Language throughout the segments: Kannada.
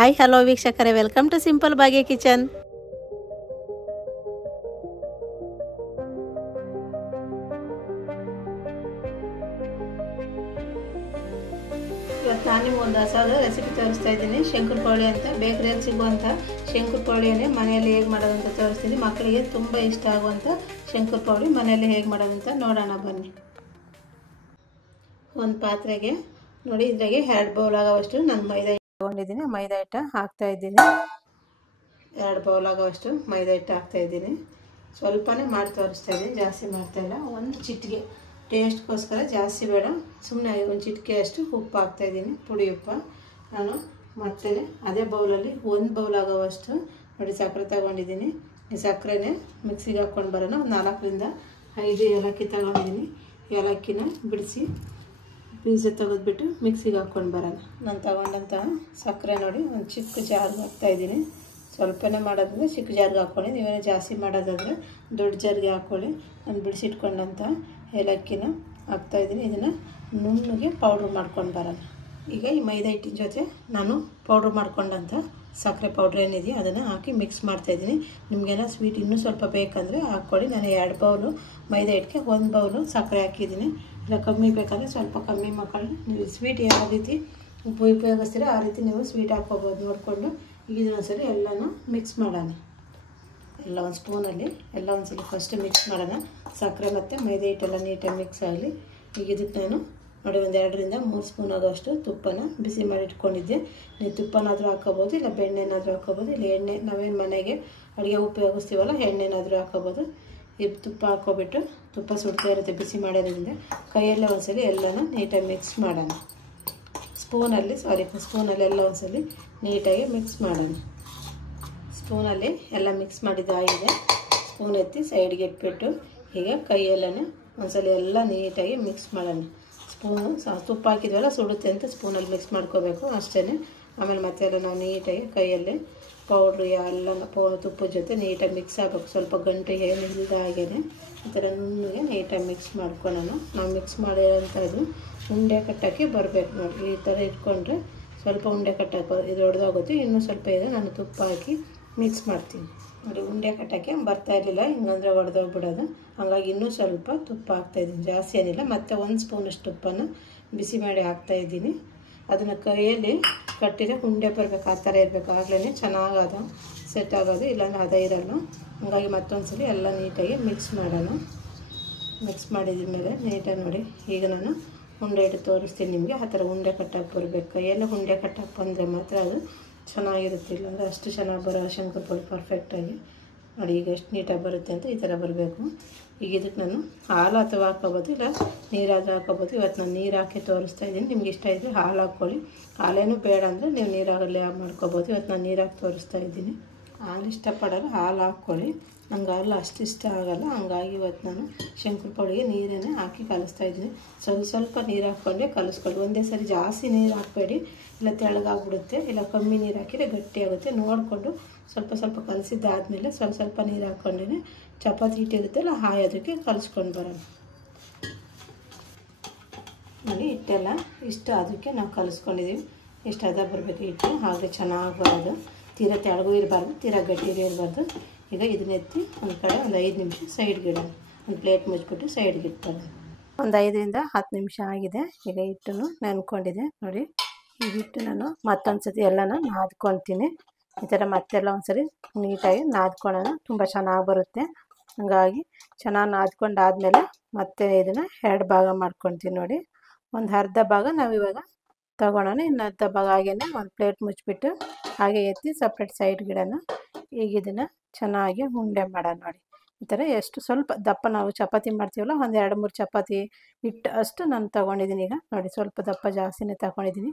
ಹಾಯ್ ಹಲೋ ವೀಕ್ಷಕರೇ, welcome to simple Bhagya kitchen. ಇವತ್ತು ನಾನು ನಿಮ್ಗೆ ಒಂದು ಹೊಸ ರೆಸಿಪಿ ತೋರಿಸ್ತಾ ಇದ್ದೀನಿ. ಶಂಕರಪೋಳಿ ಅಂತ ಬೇಕರಿಯಲ್ಲಿ ಸಿಗುವಂಥ ಶಂಕರಪೋಳಿಯನ್ನೇ ಮನೆಯಲ್ಲಿ ಹೇಗೆ ಮಾಡೋದಂತ ತೋರಿಸ್ತೀನಿ. ಮಕ್ಕಳಿಗೆ ತುಂಬ ಇಷ್ಟ ಆಗುವಂಥ ಶಂಕರಪೋಳಿ ಮನೆಯಲ್ಲಿ ಹೇಗೆ ಮಾಡೋದಂತ ನೋಡೋಣ ಬನ್ನಿ. ಒಂದು ಪಾತ್ರೆಗೆ ನೋಡಿ, ಇದ್ರಾಗೆ 2 ಬೌಲ್ ಆಗೋವಷ್ಟು ನಾನು ಮೈದಾ ಹಿಟ್ಟು ತೊಗೊಂಡಿದ್ದೀನಿ. ಮೈದಾ ಹಿಟ್ಟು ಹಾಕ್ತಾ ಇದ್ದೀನಿ. 2 ಬೌಲ್ ಆಗೋವಷ್ಟು ಮೈದಾ ಹಿಟ್ಟು ಹಾಕ್ತಾಯಿದ್ದೀನಿ. ಸ್ವಲ್ಪನೇ ಮಾಡಿ ತೋರಿಸ್ತಾ ಇದ್ದೀನಿ, ಜಾಸ್ತಿ ಮಾಡ್ತಾಯಿಲ್ಲ. ಒಂದು ಚಿಟಿಕೆ ಟೇಸ್ಟ್ಗೋಸ್ಕರ, ಜಾಸ್ತಿ ಬೇಡ, ಸುಮ್ಮನೆ ಒಂದು ಚಿಟಿಕೆ ಅಷ್ಟು ಉಪ್ಪು ಹಾಕ್ತಾಯಿದ್ದೀನಿ, ಪುಡಿ ಉಪ್ಪು. ನಾನು ಮತ್ತೆ ಅದೇ ಬೌಲಲ್ಲಿ 1 ಬೌಲ್ ಆಗೋವಷ್ಟು ನೋಡಿ ಸಕ್ಕರೆ ತೊಗೊಂಡಿದ್ದೀನಿ. ಈ ಸಕ್ಕರೆನೇ ಮಿಕ್ಸಿಗೆ ಹಾಕ್ಕೊಂಡು ಬರೋಣ. ಒಂದು 4 ರಿಂದ 5 ಏಲಕ್ಕಿ ತೊಗೊಂಡಿದ್ದೀನಿ. ಏಲಕ್ಕಿನ ಬಿಡಿಸಿ ಬೀಜ ತೆಗೆದ್ಬಿಟ್ಟು ಮಿಕ್ಸಿಗೆ ಹಾಕ್ಕೊಂಡು ಬರೋಣ. ನಾನು ತೊಗೊಂಡಂಥ ಸಕ್ಕರೆ ನೋಡಿ ಒಂದು ಚಿಕ್ಕ ಜಾರ್ಗೆ ಹಾಕ್ತಾಯಿದ್ದೀನಿ. ಸ್ವಲ್ಪನೇ ಮಾಡೋದ್ರಿಂದ ಚಿಕ್ಕ ಜಾರ್ಗೆ ಹಾಕ್ಕೊಳ್ಳಿ. ನೀವೇನೋ ಜಾಸ್ತಿ ಮಾಡೋದಾದರೆ ದೊಡ್ಡ ಜಾರ್ಗೆ ಹಾಕ್ಕೊಳ್ಳಿ. ನಾನು ಬಿಡಿಸಿಟ್ಕೊಂಡಂಥ ಏಲಕ್ಕಿನ ಹಾಕ್ತಾಯಿದ್ದೀನಿ. ಇದನ್ನು ನುಣ್ಣಗೆ ಪೌಡ್ರ್ ಮಾಡ್ಕೊಂಡು ಬರೋಣ. ಈಗ ಈ ಮೈದಾ ಹಿಟ್ಟಿನ ಜೊತೆ ನಾನು ಪೌಡ್ರ್ ಮಾಡ್ಕೊಂಡಂಥ ಸಕ್ಕರೆ ಪೌಡ್ರ್ ಏನಿದೆಯೋ ಅದನ್ನು ಹಾಕಿ ಮಿಕ್ಸ್ ಮಾಡ್ತಾಯಿದ್ದೀನಿ. ನಿಮಗೇನೋ ಸ್ವೀಟ್ ಇನ್ನೂ ಸ್ವಲ್ಪ ಬೇಕಂದರೆ ಹಾಕ್ಕೊಳ್ಳಿ. ನಾನು 2 ಬೌಲು ಮೈದಾ ಹಿಟ್ಟಿಗೆ 1 ಬೌಲು ಸಕ್ಕರೆ ಹಾಕಿದ್ದೀನಿ. ಇಲ್ಲ ಕಮ್ಮಿ ಬೇಕಾದರೆ ಸ್ವಲ್ಪ ಕಮ್ಮಿ ಮಾಡ್ಕೊಳ್ಳಿ. ನೀವು ಸ್ವೀಟ್ ಯಾವ ರೀತಿ ಉಪಯೋಗಿಸ್ತೀರೋ ಆ ರೀತಿ ನೀವು ಸ್ವೀಟ್ ಹಾಕ್ಕೋಬೋದು ನೋಡಿಕೊಂಡು. ಈಗ ಇದನ್ನೊಂದ್ಸರಿ ಎಲ್ಲನೂ ಮಿಕ್ಸ್ ಮಾಡೋಣ. ಎಲ್ಲ ಒಂದು ಸ್ಪೂನಲ್ಲಿ ಎಲ್ಲ ಒಂದ್ಸಲ ಫಸ್ಟ್ ಮಿಕ್ಸ್ ಮಾಡೋಣ. ಸಕ್ಕರೆ ಮತ್ತು ಮೈದಾ ಹಿಟ್ಟೆಲ್ಲ ನೀಟಾಗಿ ಮಿಕ್ಸ್ ಆಗಲಿ. ಈಗ ಇದಕ್ಕೆ ನಾನು ನೋಡಿ ಒಂದು 2 ರಿಂದ 3 ಸ್ಪೂನ್ ಆಗೋಷ್ಟು ತುಪ್ಪನ ಬಿಸಿ ಮಾಡಿ ಇಟ್ಕೊಂಡಿದ್ದೆ. ನೀವು ತುಪ್ಪನಾದರೂ ಹಾಕೋಬೋದು, ಇಲ್ಲ ಬೆಣ್ಣೆನಾದರೂ ಹಾಕೋಬೋದು, ಇಲ್ಲ ಎಣ್ಣೆ, ನಾವೇನು ಮನೆಗೆ ಅಡುಗೆ ಉಪಯೋಗಿಸ್ತೀವಲ್ಲ ಎಣ್ಣೆನಾದರೂ ಹಾಕೋಬೋದು. ಈ ತುಪ್ಪ ಹಾಕ್ಕೊಬಿಟ್ಟು, ತುಪ್ಪ ಸುಡ್ತಾ ಇರುತ್ತೆ ಬಿಸಿ ಮಾಡಿರೋದ್ರಿಂದ, ಕೈಯಲ್ಲೇ ಒಂದ್ಸಲಿ ಎಲ್ಲನೂ ನೀಟಾಗಿ ಮಿಕ್ಸ್ ಮಾಡೋಣ. ಸ್ಪೂನಲ್ಲಿ ಎಲ್ಲ ಒಂದ್ಸಲಿ ನೀಟಾಗಿ ಮಿಕ್ಸ್ ಮಾಡೋಣ. ಸ್ಪೂನಲ್ಲಿ ಎಲ್ಲ ಮಿಕ್ಸ್ ಮಾಡಿದ್ದಾಗಿದೆ. ಸ್ಪೂನ್ ಎತ್ತಿ ಸೈಡ್ಗೆ ಇಟ್ಬಿಟ್ಟು ಈಗ ಕೈಯಲ್ಲೇ ಒಂದ್ಸಲಿ ಎಲ್ಲ ನೀಟಾಗಿ ಮಿಕ್ಸ್ ಮಾಡೋಣ. ಸ್ಪೂನು ತುಪ್ಪ ಹಾಕಿದ್ವಲ್ಲ ಸುಡುತ್ತೆ ಅಂತ ಸ್ಪೂನಲ್ಲಿ ಮಿಕ್ಸ್ ಮಾಡ್ಕೋಬೇಕು ಅಷ್ಟೇ. ಆಮೇಲೆ ಮತ್ತೆ ಎಲ್ಲ ನಾವು ನೀಟಾಗಿ ಕೈಯಲ್ಲಿ ಪೌಡ್ರು ಎಲ್ಲ ತುಪ್ಪದ ಜೊತೆ ನೀಟಾಗಿ ಮಿಕ್ಸ್ ಆಗಬೇಕು. ಸ್ವಲ್ಪ ಗಂಟೆ ಏನು ಇಲ್ಲದ ಹಾಗೇ ಈ ಥರ ನುಣ್ಣಗೆ ನೀಟಾಗಿ ಮಿಕ್ಸ್ ಮಾಡ್ಕೊಳ್ಳೋಣ. ನಾವು ಮಿಕ್ಸ್ ಮಾಡಿರೋಂಥದ್ದು ಉಂಡೆ ಕಟ್ಟೋಕ್ಕೆ ಬರಬೇಕು ನೋಡಿ. ಈ ಥರ ಇಟ್ಕೊಂಡ್ರೆ ಸ್ವಲ್ಪ ಉಂಡೆ ಕಟ್ಟೋಕೆ ಇದು ಹೊಡೆದೋಗುತ್ತೆ. ಇನ್ನೂ ಸ್ವಲ್ಪ ಇದೆ, ನಾನು ತುಪ್ಪ ಹಾಕಿ ಮಿಕ್ಸ್ ಮಾಡ್ತೀನಿ ನೋಡಿ. ಉಂಡೆ ಕಟ್ಟೋಕ್ಕೆ ಬರ್ತಾ ಇರಲಿಲ್ಲ, ಹಿಂಗಂದ್ರೆ ಹೊಡೆದೋಗ್ಬಿಡೋದು. ಹಾಗಾಗಿ ಇನ್ನೂ ಸ್ವಲ್ಪ ತುಪ್ಪ ಹಾಕ್ತಾಯಿದ್ದೀನಿ, ಜಾಸ್ತಿ ಏನಿಲ್ಲ. ಮತ್ತು 1 ಸ್ಪೂನಷ್ಟು ತುಪ್ಪನ ಬಿಸಿ ಮಾಡಿ ಹಾಕ್ತಾಯಿದ್ದೀನಿ. ಅದನ್ನು ಕೈಯಲ್ಲಿ ಕಟ್ಟಿದ್ರೆ ಉಂಡೆ ಬರಬೇಕು, ಆ ಥರ ಇರಬೇಕು. ಆಗಲೇ ಚೆನ್ನಾಗದ ಸೆಟ್ ಆಗೋದು, ಇಲ್ಲಾಂದ್ರೆ ಅದೇ ಇರೋಲ್ಲ. ಹಾಗಾಗಿ ಮತ್ತೊಂದ್ಸಲಿ ಎಲ್ಲ ನೀಟಾಗಿ ಮಿಕ್ಸ್ ಮಾಡೋಣ. ಮಿಕ್ಸ್ ಮಾಡಿದ ಮೇಲೆ ನೀಟಾಗಿ ನೋಡಿ, ಈಗ ನಾನು ಉಂಡೆ ಇಟ್ಟು ತೋರಿಸ್ತೀನಿ ನಿಮಗೆ. ಆ ಥರ ಉಂಡೆ ಕಟ್ಟಕ್ಕೆ ಬರಬೇಕು. ಕೈಯೆಲ್ಲ ಉಂಡೆ ಕಟ್ಟಕ್ಕೆ ಬಂದರೆ ಮಾತ್ರ ಅದು ಚೆನ್ನಾಗಿರುತ್ತೆ, ಇಲ್ಲಾಂದರೆ ಅಷ್ಟು ಚೆನ್ನಾಗಿ ಬರೋ ಶಂಕರಪೋಳಿ ಪರ್ಫೆಕ್ಟಾಗಿ ನೋಡಿ. ಈಗ ಎಷ್ಟು ನೀಟಾಗಿ ಬರುತ್ತೆ ಅಂತ ಈ ಥರ ಬರಬೇಕು. ಈಗ ಇದಕ್ಕೆ ನಾನು ಹಾಲು ಅಥವಾ ಹಾಕ್ಕೋಬೋದು, ಇಲ್ಲ ನೀರಾದರೂ ಹಾಕ್ಕೋಬೋದು. ಇವತ್ತು ನಾನು ನೀರು ಹಾಕಿ ತೋರಿಸ್ತಾ ಇದ್ದೀನಿ. ನಿಮ್ಗೆ ಇಷ್ಟ ಇದ್ದರೆ ಹಾಲು ಹಾಕ್ಕೊಳ್ಳಿ, ಹಾಲೇನೂ ಬೇಡ ಅಂದರೆ ನೀವು ನೀರಾಗಲ್ಲೇ ಮಾಡ್ಕೋಬೋದು. ಇವತ್ತು ನಾನು ನೀರು ಹಾಕಿ ತೋರಿಸ್ತಾ ಇದ್ದೀನಿ. ಹಾಲು ಇಷ್ಟಪಡೋರು ಹಾಲು ಹಾಕ್ಕೊಳ್ಳಿ, ನಂಗೆ ಹಾಲು ಅಷ್ಟು ಇಷ್ಟ ಆಗೋಲ್ಲ. ಹಂಗಾಗಿ ಇವತ್ತು ನಾನು ಶಂಕರಪೋಳಿಗೆ ನೀರನ್ನೇ ಹಾಕಿ ಕಲಿಸ್ತಾ ಇದ್ದೀನಿ. ಸ್ವಲ್ಪ ನೀರು ಹಾಕ್ಕೊಂಡೆ ಕಲಿಸ್ಕೊಳ್ಳಿ. ಒಂದೇ ಸರಿ ಜಾಸ್ತಿ ನೀರು ಹಾಕಬೇಡಿ, ಇಲ್ಲ ತೆಳ್ಳಗಾಗ್ಬಿಡುತ್ತೆ. ಇಲ್ಲ ಕಮ್ಮಿ ನೀರು ಹಾಕಿದರೆ ಗಟ್ಟಿಯಾಗುತ್ತೆ. ನೋಡಿಕೊಂಡು ಸ್ವಲ್ಪ ಕಲಸಿದ್ದಾದಮೇಲೆ ಸ್ವಲ್ಪ ನೀರು ಹಾಕ್ಕೊಂಡೇ ಚಪಾತಿ ಹಿಟ್ಟಿರುತ್ತಲ್ಲ ಹಾಯೋದಕ್ಕೆ ಕಲಿಸ್ಕೊಂಡು ಬರೋಣ. ನೋಡಿ ಹಿಟ್ಟೆಲ್ಲ ಇಷ್ಟು ಅದಕ್ಕೆ ನಾವು ಕಲಿಸ್ಕೊಂಡಿದ್ದೀವಿ. ಇಷ್ಟು ಹದ ಬರಬೇಕು ಹಿಟ್ಟು, ಹಾಗೆ ಚೆನ್ನಾಗಿ ಬರೋದು. ತೀರಾ ತೆಳಗೂ ಇರಬಾರ್ದು, ತೀರಾ ಗಟ್ಟಿಗೂ ಇರಬಾರ್ದು. ಈಗ ಇದನ್ನ ಎತ್ತಿ ಒಂದು ಕಡೆ ಒಂದು 5 ನಿಮಿಷ ಸೈಡ್ಗೆ ಇಡೋಣ. ಒಂದು ಪ್ಲೇಟ್ ಮುಚ್ಚಿಬಿಟ್ಟು ಸೈಡ್ಗೆ ಇಟ್ಕೊಳ್ಳೋಣ. ಒಂದು 5 ರಿಂದ 10 ನಿಮಿಷ ಆಗಿದೆ. ಈಗ ಹಿಟ್ಟನ್ನು ನೆನ್ಕೊಂಡಿದೆ ನೋಡಿ. ಈ ಹಿಟ್ಟು ನಾನು ಮತ್ತೊಂದು ಸತಿ ಎಲ್ಲನೂ ನಾದ್ಕೊತೀನಿ. ಈ ಥರ ಮತ್ತೆಲ್ಲ ಒಂದ್ಸರಿ ನೀಟಾಗಿ ನಾದ್ಕೊಳ್ಳೋಣ, ತುಂಬ ಚೆನ್ನಾಗಿ ಬರುತ್ತೆ. ಹಾಗಾಗಿ ಚೆನ್ನಾಗಿ ನಾದ್ಕೊಂಡಾದಮೇಲೆ ಮತ್ತೆ ಇದನ್ನು 2 ಭಾಗ ಮಾಡ್ಕೊತೀನಿ ನೋಡಿ. ಒಂದು ಅರ್ಧ ಭಾಗ ನಾವಿವಾಗ ತೊಗೊಳೋಣ, ಇನ್ನು ಅರ್ಧ ಭಾಗ ಹಾಗೇ ಒಂದು ಪ್ಲೇಟ್ ಮುಚ್ಚಿಬಿಟ್ಟು ಹಾಗೆ ಎತ್ತಿ ಸಪ್ರೇಟ್ ಸೈಡ್ಗಿಡೋಣ. ಈಗ ಇದನ್ನು ಚೆನ್ನಾಗಿ ಉಂಡೆ ಮಾಡೋಣ ನೋಡಿ. ಈ ಥರ ಎಷ್ಟು ಸ್ವಲ್ಪ ದಪ್ಪ ನಾವು ಚಪಾತಿ ಮಾಡ್ತೀವಲ್ಲ, ಒಂದು 2-3 ಚಪಾತಿ ಹಿಟ್ಟು ಅಷ್ಟು ನಾನು ತೊಗೊಂಡಿದ್ದೀನಿ. ಈಗ ನೋಡಿ ಸ್ವಲ್ಪ ದಪ್ಪ ಜಾಸ್ತಿನೇ ತಗೊಂಡಿದ್ದೀನಿ.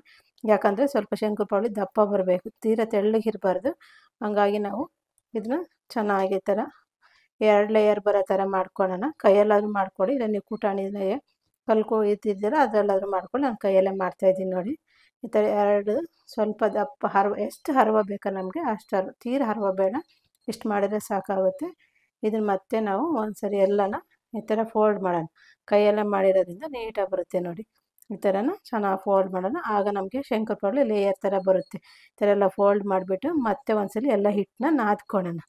ಯಾಕಂದರೆ ಸ್ವಲ್ಪ ಶಂಕರಪೋಳಿ ದಪ್ಪ ಬರಬೇಕು, ತೀರಾ ತೆಳ್ಳಗಿರಬಾರ್ದು. ಹಾಗಾಗಿ ನಾವು ಇದನ್ನ ಚೆನ್ನಾಗಿ ಈ ಥರ 2 ಲೇಯರ್ ಬರೋ ಥರ ಮಾಡ್ಕೊಳ್ಳೋಣ. ಕೈಯಲ್ಲಾದರೂ ಮಾಡ್ಕೊಳ್ಳಿ, ಇಲ್ಲ ನೀವು ಕೂಟಾಣಿನೇ ಇದ್ದಿದ್ದೀರ ಅದರಲ್ಲಾದರೂ ಮಾಡ್ಕೊಳ್ಳಿ. ನಾನು ಕೈಯಲ್ಲೇ ಮಾಡ್ತಾಯಿದ್ದೀನಿ ನೋಡಿ. ಈ ಥರ 2 ಸ್ವಲ್ಪ ದಪ್ಪ ಎಷ್ಟು ಹರವ ಬೇಕಾ ನಮಗೆ ಅಷ್ಟು ತೀರ ಹರವ ಬೇಡ, ಇಷ್ಟು ಮಾಡಿದರೆ ಸಾಕಾಗುತ್ತೆ. ಇದನ್ನು ಮತ್ತೆ ನಾವು ಒಂದ್ಸರಿ ಎಲ್ಲನ ಈ ಥರ ಫೋಲ್ಡ್ ಮಾಡೋಣ. ಕೈಯೆಲ್ಲ ಮಾಡಿರೋದ್ರಿಂದ ನೀಟಾಗಿ ಬರುತ್ತೆ ನೋಡಿ. ಈ ಥರನ ಚೆನ್ನಾಗಿ ಫೋಲ್ಡ್ ಮಾಡೋಣ. ಆಗ ನಮಗೆ ಶಂಕರಪಾಳೆ ಲೇಯರ್ ಥರ ಬರುತ್ತೆ. ಈ ಥರ ಎಲ್ಲ ಫೋಲ್ಡ್ ಮಾಡಿಬಿಟ್ಟು ಮತ್ತೆ ಒಂದ್ಸಲಿ ಎಲ್ಲ ಹಿಟ್ಟನ್ನ ನಾದ್ಕೊಳ್ಳೋಣ.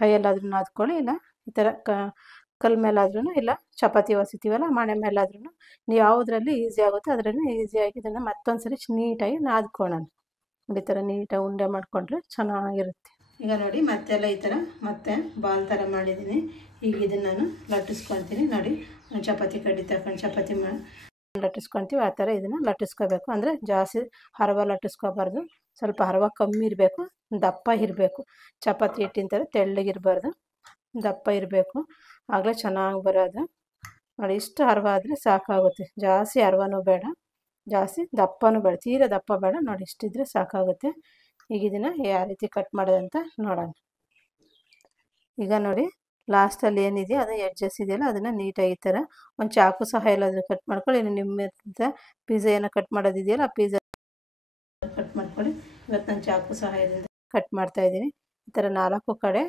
ಕೈಯಲ್ಲಾದ್ರೂ ನಾದ್ಕೊಳ್ಳಿ, ಇಲ್ಲ ಈ ಥರ ಕಲ್ ಮೇಲಾದ್ರೂ, ಇಲ್ಲ ಚಪಾತಿ ಒಸಿತೀವಲ್ಲ ಮಣೆ ಮೇಲಾದ್ರೂ, ನೀವು ಯಾವುದ್ರಲ್ಲಿ ಈಸಿ ಆಗುತ್ತೆ ಅದರಲ್ಲಿ ಈಸಿಯಾಗಿ ಇದನ್ನು ಮತ್ತೊಂದ್ಸರಿ ನೀಟಾಗಿ ನಾದ್ಕೊಳ್ಳೋಣ. ಈ ಥರ ನೀಟಾಗಿ ಉಂಡೆ ಮಾಡಿಕೊಂಡ್ರೆ ಚೆನ್ನಾಗಿರುತ್ತೆ. ಈಗ ನೋಡಿ ಮತ್ತೆಲ್ಲ ಈ ಥರ ಮತ್ತೆ ಬಾಲ್ ಥರ ಮಾಡಿದ್ದೀನಿ. ಈಗ ಇದನ್ನು ನಾನು ಲಟ್ಟಿಸ್ಕೊತೀನಿ. ನೋಡಿ ಚಪಾತಿ ಕಡ್ಡಿ ತಗೊಂಡು ಚಪಾತಿ ಲಟ್ಟಿಸ್ಕೊತೀವಿ, ಆ ಥರ ಇದನ್ನು ಲಟ್ಟಿಸ್ಕೋಬೇಕು. ಅಂದರೆ ಜಾಸ್ತಿ ಹರವ ಲಟ್ಟಿಸ್ಕೋಬಾರ್ದು, ಸ್ವಲ್ಪ ಹರವ ಕಮ್ಮಿ ಇರಬೇಕು, ದಪ್ಪ ಇರಬೇಕು. ಚಪಾತಿ ಹಿಟ್ಟಿನ ಥರ ತೆಳ್ಳಗಿರಬಾರ್ದು, ದಪ್ಪ ಇರಬೇಕು, ಆಗಲೇ ಚೆನ್ನಾಗಿ ಬರೋದು. ನೋಡಿ ಇಷ್ಟು ಹರವ ಆದರೆ ಸಾಕಾಗುತ್ತೆ. ಜಾಸ್ತಿ ಹರವನೂ ಬೇಡ, ಜಾಸ್ತಿ ದಪ್ಪನೂ ಬೇಡ, ತೀರ ದಪ್ಪ ಬೇಡ. ನೋಡಿ ಇಷ್ಟಿದ್ರೆ ಸಾಕಾಗುತ್ತೆ. ಈಗ ಇದನ್ನು ಯಾವ ರೀತಿ ಕಟ್ ಮಾಡೋದಂತ ನೋಡೋಣ. ಈಗ ನೋಡಿ ಲಾಸ್ಟಲ್ಲಿ ಏನಿದೆಯೋ ಅದು ಎಡ್ಜಸ್ ಇದೆಯಲ್ಲ ಅದನ್ನು ನೀಟಾಗಿ ಈ ಥರ ಒಂದು ಚಾಕು ಸಹ ಎಲ್ಲಾದರೂ ಕಟ್ ಮಾಡ್ಕೊಳ್ಳಿ. ನಿಮ್ಮ ಪಿಜ್ಜಾ ಏನೋ ಕಟ್ ಮಾಡೋದಿದೆಯಲ್ಲ ಆ ಪಿಜ್ಜಾ ಕಟ್ ಮಾಡ್ಕೊಳ್ಳಿ. ಇವತ್ತು ನಾನು ಚಾಕು ಸಹಾಯದಿಂದ ಕಟ್ ಮಾಡ್ತಾಯಿದ್ದೀನಿ. ಈ ಥರ 4 ಕಡೆ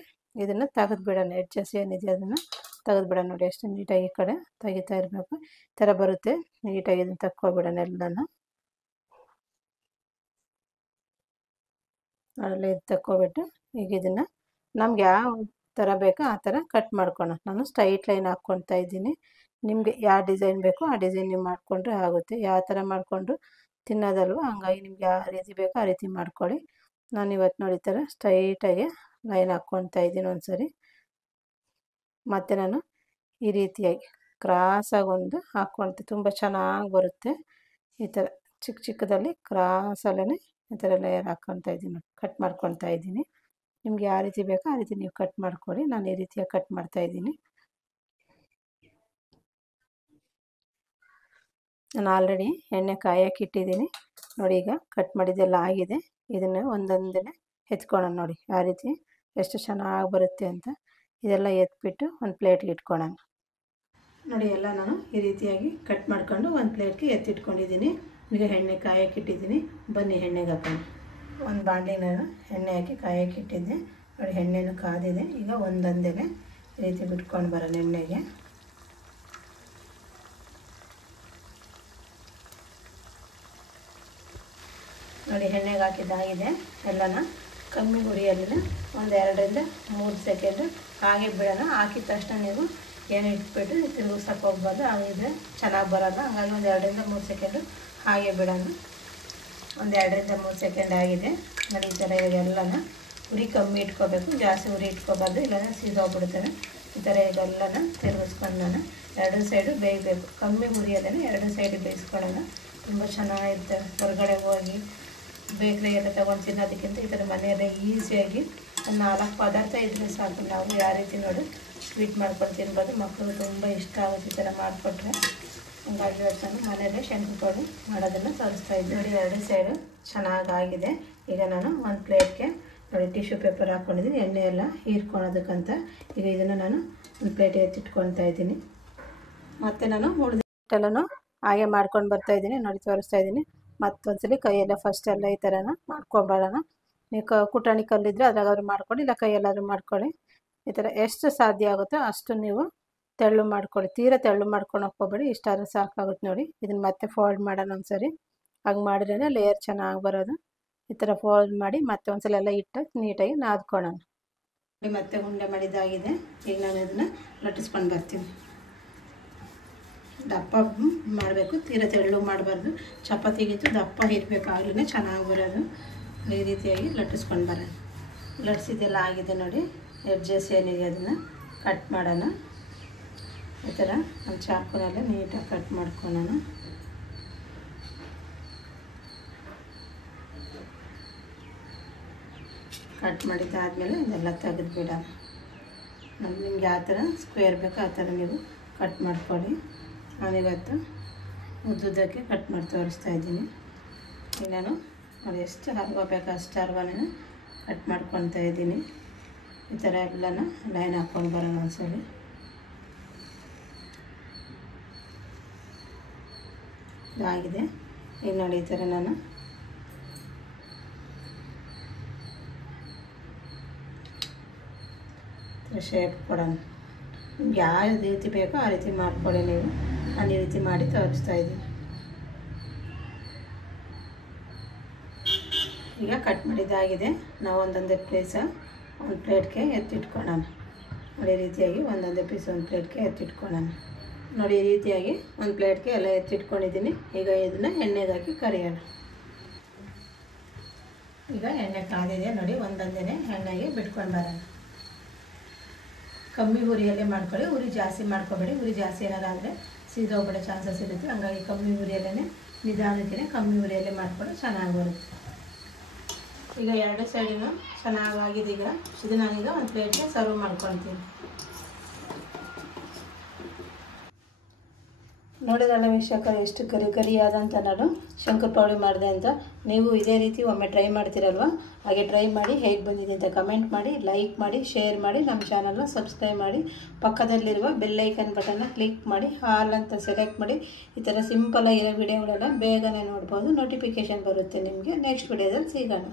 ಇದನ್ನು ತೆಗೆದುಬಿಡೋಣ. ಎಡ್ಜಸ್ ಏನಿದೆಯೋ ಅದನ್ನು ತೆಗೆದುಬಿಡೋಣ. ನೋಡಿ ಎಷ್ಟು ನೀಟಾಗಿ ಈ ಕಡೆ ತೆಗಿತಾ ಇರಬೇಕು. ಈ ಥರ ಬರುತ್ತೆ. ನೀಟಾಗಿ ಇದನ್ನು ತಕ್ಕೊಬಿಡೋಣ ಎಲ್ಲನೂ. ಅದರಲ್ಲಿ ಇದು ತಕ್ಕೊಬಿಟ್ಟು ಈಗ ಇದನ್ನು ನಮ್ಗೆ ಯಾವ ಥರ ಬೇಕೋ ಆ ಥರ ಕಟ್ ಮಾಡ್ಕೊಳ್ಳೋಣ. ನಾನು ಸ್ಟ್ರೈಟ್ ಲೈನ್ ಹಾಕ್ಕೊಳ್ತಾ ಇದ್ದೀನಿ. ನಿಮಗೆ ಯಾವ ಡಿಸೈನ್ ಬೇಕೋ ಆ ಡಿಸೈನ್ ನೀವು ಮಾಡಿಕೊಂಡ್ರೆ ಆಗುತ್ತೆ. ಯಾವ ಥರ ಮಾಡಿಕೊಂಡ್ರು ತಿನ್ನೋದಲ್ವ, ಹಂಗಾಗಿ ನಿಮ್ಗೆ ಯಾವ ರೀತಿ ಬೇಕೋ ಆ ರೀತಿ ಮಾಡ್ಕೊಳ್ಳಿ. ನಾನು ಇವತ್ತು ನೋಡಿ ಈ ಥರ ಸ್ಟ್ರೈಟಾಗಿ ಲೈನ್ ಹಾಕ್ಕೊಳ್ತಾ ಇದ್ದೀನಿ ಒಂದ್ಸರಿ. ಮತ್ತು ನಾನು ಈ ರೀತಿಯಾಗಿ ಕ್ರಾಸಾಗಿ ಒಂದು ಹಾಕ್ಕೊಳ್ತೀನಿ. ತುಂಬ ಚೆನ್ನಾಗಿ ಬರುತ್ತೆ. ಈ ಥರ ಚಿಕ್ಕ ಚಿಕ್ಕದಲ್ಲಿ ಕ್ರಾಸಲ್ಲೇ ಈ ಥರ ಲೇಯರ್ ಹಾಕ್ಕೊಳ್ತಾ ಇದ್ದೀನಿ, ಕಟ್ ಮಾಡ್ಕೊಳ್ತಾ ಇದ್ದೀನಿ. ನಿಮ್ಗೆ ಯಾವ ರೀತಿ ಬೇಕೋ ಆ ರೀತಿ ನೀವು ಕಟ್ ಮಾಡ್ಕೊಳ್ಳಿ. ನಾನು ಈ ರೀತಿಯಾಗಿ ಕಟ್ ಮಾಡ್ತಾಯಿದ್ದೀನಿ. ನಾನು ಆಲ್ರೆಡಿ ಎಣ್ಣೆ ಕಾಯಕ್ಕೆ ಇಟ್ಟಿದ್ದೀನಿ. ನೋಡಿ ಈಗ ಕಟ್ ಮಾಡಿದ್ದೆಲ್ಲ ಆಗಿದೆ. ಇದನ್ನು ಒಂದೊಂದೇ ಎತ್ಕೊಳ್ಳೋಣ. ನೋಡಿ ಯಾವ ರೀತಿ ಎಷ್ಟು ಚೆನ್ನಾಗಿ ಬರುತ್ತೆ ಅಂತ. ಇದೆಲ್ಲ ಎತ್ಬಿಟ್ಟು ಒಂದು ಪ್ಲೇಟ್ಗೆ ಇಟ್ಕೊಳ್ಳೋಣ. ನೋಡಿ ಎಲ್ಲ ನಾನು ಈ ರೀತಿಯಾಗಿ ಕಟ್ ಮಾಡ್ಕೊಂಡು ಒಂದು ಪ್ಲೇಟ್ಗೆ ಎತ್ತಿಟ್ಕೊಂಡಿದ್ದೀನಿ. ಈಗ ಎಣ್ಣೆ ಕಾಯಕ್ಕೆ ಇಟ್ಟಿದ್ದೀನಿ. ಬನ್ನಿ ಎಣ್ಣೆಗೆ ಹಾಕೋಣ. ಒಂದು ಬಾಣಲಿಗೆ ನಾನು ಎಣ್ಣೆ ಹಾಕಿ ಕಾಯಕ್ಕೆ ಇಟ್ಟಿದ್ದೆ. ನೋಡಿ ಎಣ್ಣೆನೂ ಕಾದಿದೆ. ಈಗ ಒಂದೊಂದೇ ಈ ರೀತಿ ಬಿಟ್ಕೊಂಡು ಬರೋಣ ಎಣ್ಣೆಗೆ. ನೋಡಿ ಎಣ್ಣೆಗೆ ಹಾಕಿದ್ದಾಗಿದೆ. ಎಲ್ಲನ ಕಮ್ಮಿ ಉರಿಯಲ್ಲಿ ಒಂದು 2ರಿಂದ 3 ಸೆಕೆಂಡು ಹಾಗೆ ಬಿಡೋಣ. ಹಾಕಿದ ತಕ್ಷಣ ನೀವು ಏನು ಇಟ್ಬಿಟ್ಟು ತಿರುಗಿಸೋಕೆ ಹೋಗ್ಬಾರ್ದು, ಹಾಗಿದ್ರೆ ಚೆನ್ನಾಗಿ ಬರೋಲ್ಲ. ಹಾಗಾಗಿ ಒಂದು 2ರಿಂದ 3 ಸೆಕೆಂಡು ಹಾಗೆ ಬಿಡೋಣ. ಒಂದು 2ರಿಂದ 3 ಸೆಕೆಂಡ್ ಆಗಿದೆ. ನೋಡಿ ಈ ಥರ ಇದೆಲ್ಲನ ಉರಿ ಕಮ್ಮಿ ಇಟ್ಕೋಬೇಕು, ಜಾಸ್ತಿ ಉರಿ ಇಟ್ಕೋಬಾರ್ದು, ಇಲ್ಲಾಂದರೆ ಸೀದೋಗ್ಬಿಡ್ತೇನೆ. ಈ ಥರ ಇದೆಲ್ಲನ ತಿರುಗಿಸ್ಕೊಂಡು ನಾನು 2 ಸೈಡು ಬೇಯಬೇಕು. ಕಮ್ಮಿ ಉರಿಯಲ್ಲೇ 2 ಸೈಡು ಬೇಯಿಸ್ಕೊಳ್ಳೋಣ. ತುಂಬ ಚೆನ್ನಾಗಿರ್ತವೆ. ಹೊರಗಡೆ ಹೋಗಿ ಬೇಕ್ರಿ ಎಲ್ಲ ತೊಗೊಂಡು ತಿನ್ನೋದಕ್ಕಿಂತ ಈ ಥರ ಮನೆಯಲ್ಲೇ ಈಸಿಯಾಗಿ ಒಂದು 4 ಪದಾರ್ಥ ಇದ್ದರೆ ಸಾಕು. ನಾವು ಯಾವ ರೀತಿ ನೋಡಿ ಸ್ವೀಟ್ ಮಾಡ್ಕೊಂಡು ತಿನ್ಬೋದು. ಮಕ್ಕಳು ತುಂಬ ಇಷ್ಟ ಆಗುತ್ತೆ ಈ ಥರ ಮಾಡಿಕೊಟ್ರೆ. ಹಂಗಾಗಿ ಇವತ್ತು ನಾನು ಮನೆಯಲ್ಲೇ ಶಂಕರಪಾಳೆ ಮಾಡೋದನ್ನು ತೋರಿಸ್ತಾ ಇದ್ದೀನಿ. ನೋಡಿ 2 ಸೈಡು ಚೆನ್ನಾಗಾಗಿದೆ. ಈಗ ನಾನು ಒಂದು ಪ್ಲೇಟ್ಗೆ ನೋಡಿ ಟಿಶ್ಯೂ ಪೇಪರ್ ಹಾಕ್ಕೊಂಡಿದ್ದೀನಿ, ಎಣ್ಣೆ ಎಲ್ಲ ಹೀರ್ಕೊಳೋದಕ್ಕಂತ. ಈಗ ಇದನ್ನು ನಾನು ಒಂದು ಪ್ಲೇಟ್ ಎತ್ತಿಟ್ಕೊಳ್ತಾ ಇದ್ದೀನಿ. ಮತ್ತು ನಾನು ಉಳಿದೆಲ್ಲನೂ ಹಾಗೆ ಮಾಡ್ಕೊಂಡು ಬರ್ತಾಯಿದ್ದೀನಿ. ನೋಡಿ ತೋರಿಸ್ತಾ ಇದ್ದೀನಿ. ಮತ್ತೊಂದ್ಸಲಿ ಕೈಯೆಲ್ಲ ಫಸ್ಟ್ ಎಲ್ಲ ಈ ಥರನ ಮಾಡ್ಕೊಬೇಡೋಣ. ನೀವು ಕುಟಾಣಿ ಕಲ್ಲಿದ್ದರೆ ಅದ್ರಾಗಾದ್ರೂ ಮಾಡ್ಕೊಳ್ಳಿ, ಇಲ್ಲ ಕೈಯಲ್ಲಾದ್ರೂ ಮಾಡ್ಕೊಳ್ಳಿ. ಈ ಥರ ಎಷ್ಟು ಸಾಧ್ಯ ಆಗುತ್ತೋ ಅಷ್ಟು ನೀವು ತೆಳ್ಳು ಮಾಡ್ಕೊಳ್ಳಿ. ತೀರ ತೆಳ್ಳು ಮಾಡ್ಕೊಳಕ್ಕೆ ಹೋಗ್ಬೇಡಿ, ಇಷ್ಟಾದ್ರೂ ಸಾಕಾಗುತ್ತೆ. ನೋಡಿ ಇದನ್ನು ಮತ್ತೆ ಫೋಲ್ಡ್ ಮಾಡೋಣ ಒಂದ್ಸರಿ. ಹಂಗೆ ಮಾಡಿದ್ರೇ ಲೇಯರ್ ಚೆನ್ನಾಗಿ ಬರೋದು. ಈ ಥರ ಫೋಲ್ಡ್ ಮಾಡಿ ಮತ್ತೆ ಒಂದ್ಸಲ ಎಲ್ಲ ಇಟ್ಟು ನೀಟಾಗಿ ನಾದ್ಕೊಳ್ಳೋಣ. ಮತ್ತೆ ಉಂಡೆ ಮಾಡಿದ್ದಾಗಿದೆ. ಈಗ ನಾನು ಇದನ್ನು ಲಟ್ಟಿಸ್ಕೊಂಡು ಬರ್ತೀನಿ. ದಪ್ಪ ಮಾಡಬೇಕು, ತೀರ ತೆಳ್ಳು ಮಾಡಬಾರ್ದು. ಚಪಾತಿಗಿಂತ ದಪ್ಪ ಇರಬೇಕು, ಆಗಲೇ ಚೆನ್ನಾಗಿ ಬರೋದು. ಈ ರೀತಿಯಾಗಿ ಲಟ್ಟಿಸ್ಕೊಂಡು ಬರೋಣ. ಲಟ್ಸಿದ್ದೆಲ್ಲ ಆಗಿದೆ ನೋಡಿ. ಎಡ್ಜಸ್ ಏನಿದೆ ಅದನ್ನು ಕಟ್ ಮಾಡೋಣ. ಈ ಥರ ಒಂದು ಚಾಕುನಲ್ಲೇ ನೀಟಾಗಿ ಕಟ್ ಮಾಡ್ಕೊಳ್ಳೋಣ. ಕಟ್ ಮಾಡಿದ್ದಾದಮೇಲೆ ಇದೆಲ್ಲ ತೆಗೆದುಬಿಡೋಣ. ನಿಮ್ಗೆ ಯಾವ ಥರ ಸ್ಕ್ವೇರ್ ಬೇಕೋ ಆ ಥರ ನೀವು ಕಟ್ ಮಾಡ್ಕೊಳ್ಳಿ. ನಾನಿವತ್ತು ಉದ್ದುದ್ದಕ್ಕೆ ಕಟ್ ಮಾಡಿ ತೋರಿಸ್ತಾ ಇದ್ದೀನಿ. ಈಗ ನಾನು ನೋಡಿ ಎಷ್ಟು ಹಲ್ವ ಬೇಕೋ ಅಷ್ಟು ಹಲ್ವನ ಕಟ್ ಮಾಡ್ಕೊತಾ ಇದ್ದೀನಿ. ಈ ಥರ ಎಲ್ಲನ ಲೈನ್ ಹಾಕ್ಕೊಂಡು ಬರೋಣ ಒಂದ್ಸಲಿ. ಇದಾಗಿದೆ. ಈಗ ನೋಡಿ ಈ ಥರ ನಾನು ಶೇಪ್ ಕೊಡೋಣ. ನಿಮ್ಗೆ ಯಾವ ರೀತಿ ಬೇಕೋ ಆ ರೀತಿ ಮಾಡ್ಕೊಳ್ಳಿ ನೀವು. ನಾನು ಈ ರೀತಿ ಮಾಡಿ ತೋರಿಸ್ತಾ ಇದ್ದೀನಿ. ಈಗ ಕಟ್ ಮಾಡಿದ್ದಾಗಿದೆ. ನಾವು ಒಂದೊಂದೇ ಪೀಸ್ ಒಂದು ಪ್ಲೇಟ್ಗೆ ಎತ್ತಿಟ್ಕೊಳ್ಳೋಣ. ನೋಡಿ ಈ ರೀತಿಯಾಗಿ ಒಂದೊಂದೇ ಪೀಸ್ ಒಂದು ಪ್ಲೇಟ್ಗೆ ಎತ್ತಿಟ್ಕೊಳ್ಳೋಣ. ನೋಡಿ ಈ ರೀತಿಯಾಗಿ ಒಂದು ಪ್ಲೇಟ್ಗೆ ಎಲ್ಲ ಎತ್ತಿಟ್ಕೊಂಡಿದ್ದೀನಿ. ಈಗ ಇದನ್ನು ಎಣ್ಣೆಗೆ ಹಾಕಿ ಕರಿಯೋಣ. ಈಗ ಎಣ್ಣೆ ಕಾದಿದೆ ನೋಡಿ, ಒಂದೊಂದೇ ಎಣ್ಣೆಗೆ ಬಿಟ್ಕೊಂಡು ಬರೋಣ. ಕಮ್ಮಿ ಉರಿಯಲ್ಲೇ ಮಾಡ್ಕೊಳ್ಳಿ, ಉರಿ ಜಾಸ್ತಿ ಮಾಡ್ಕೊಬೇಡಿ. ಉರಿ ಜಾಸ್ತಿ ಏನಾರು ಆದರೆ ಸೀದೋಗ್ಬಿಡೋ ಚಾನ್ಸಸ್ ಇರುತ್ತೆ. ಹಂಗಾಗಿ ಕಮ್ಮಿ ಉರಿಯಲ್ಲೇ ನಿಧಾನಕ್ಕೆ ಕಮ್ಮಿ ಉರಿಯಲ್ಲೇ ಮಾಡಿಕೊಂಡು ಚೆನ್ನಾಗಿ ಬರುತ್ತೆ. ಈಗ ಎರಡು ಸೈಡಿನೂ ಚೆನ್ನಾಗಾಗಿದೆ. ಈಗ ಇದು ನಾನೀಗ ಒಂದು ಪ್ಲೇಟ್ಗೆ ಸರ್ವ್ ಮಾಡ್ಕೊತೀನಿ. ನೋಡಿದ್ರಲ್ಲ ವೀಕ್ಷಕರೇ, ಎಷ್ಟು ಕರಿಯಾದಂಥ ನಾನು ಶಂಕರಪಾಳಿ ಮಾಡಿದೆ ಅಂತ. ನೀವು ಇದೇ ರೀತಿ ಒಮ್ಮೆ ಟ್ರೈ ಮಾಡ್ತೀರಲ್ವ, ಹಾಗೆ ಟ್ರೈ ಮಾಡಿ ಹೇಗೆ ಬಂದಿದೆ ಅಂತ ಕಮೆಂಟ್ ಮಾಡಿ, ಲೈಕ್ ಮಾಡಿ, ಶೇರ್ ಮಾಡಿ, ನಮ್ಮ ಚಾನಲ್ನ ಸಬ್ಸ್ಕ್ರೈಬ್ ಮಾಡಿ, ಪಕ್ಕದಲ್ಲಿರುವ ಬೆಲ್ ಐಕನ್ ಬಟನ್ನ ಕ್ಲಿಕ್ ಮಾಡಿ ಆಲ್ ಅಂತ ಸೆಲೆಕ್ಟ್ ಮಾಡಿ. ಈ ಥರ ಸಿಂಪಲಾಗಿರೋ ವಿಡಿಯೋಗಳೆಲ್ಲ ಬೇಗನೆ ನೋಡ್ಬೋದು, ನೋಟಿಫಿಕೇಷನ್ ಬರುತ್ತೆ ನಿಮಗೆ. ನೆಕ್ಸ್ಟ್ ವಿಡಿಯೋದಲ್ಲಿ ಸಿಗೋಣ.